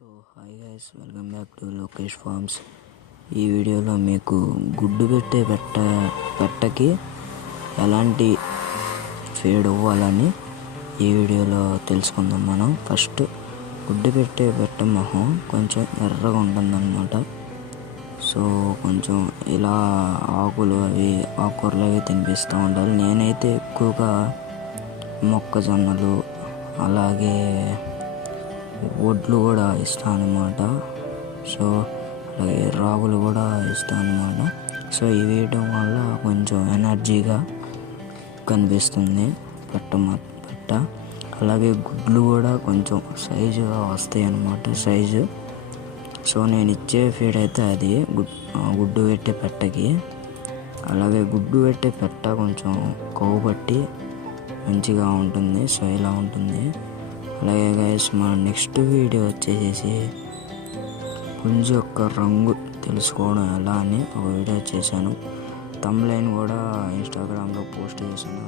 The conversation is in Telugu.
So hi guys, welcome back to Lokesh Farms. ఈ వీడియోలో మీకు గుడ్డు పెట్టే పెట్టకి ఎలాంటి ఫీడ్ ఇవ్వాలని ఈ వీడియోలో తెలుసుకుందాం. మనం ఫస్ట్ గుడ్డు పెట్టే పెట్ట మొహం కొంచెం ఎర్రగా ఉంటుందన్నమాట. సో కొంచెం ఇలా ఆకులు ఆకుకూరలు అవి తినిపిస్తూ ఉండాలి. నేనైతే ఎక్కువగా మొక్కజొన్నలు అలాగే వడ్లు కూడా ఇస్తాను అన్నమాట. సో అలాగే రాగులు కూడా ఇస్తాను అన్నమాట. సో ఇవి వేయడం వల్ల కొంచెం ఎనర్జీగా కనిపిస్తుంది పెట్ట. అలాగే గుడ్లు కూడా కొంచెం సైజుగా వస్తాయి అన్నమాట, సైజు. సో నేను ఇచ్చే ఫీడ్ అయితే అది గుడ్డు పెట్టే పెట్టకి. అలాగే గుడ్డు పెట్టే పెట్ట కొంచెం కొవ్వు పట్టి మంచిగా ఉంటుంది. సో ఇలా ఉంటుంది. అలాగే గైస్, మన నెక్స్ట్ వీడియో వచ్చేసి పుంజు యొక్క రంగు తెలుసుకోవడం ఎలా అని ఒక వీడియో చేశాను. థంబ్నెయిల్ కూడా ఇన్స్టాగ్రామ్లో పోస్ట్ చేశాను.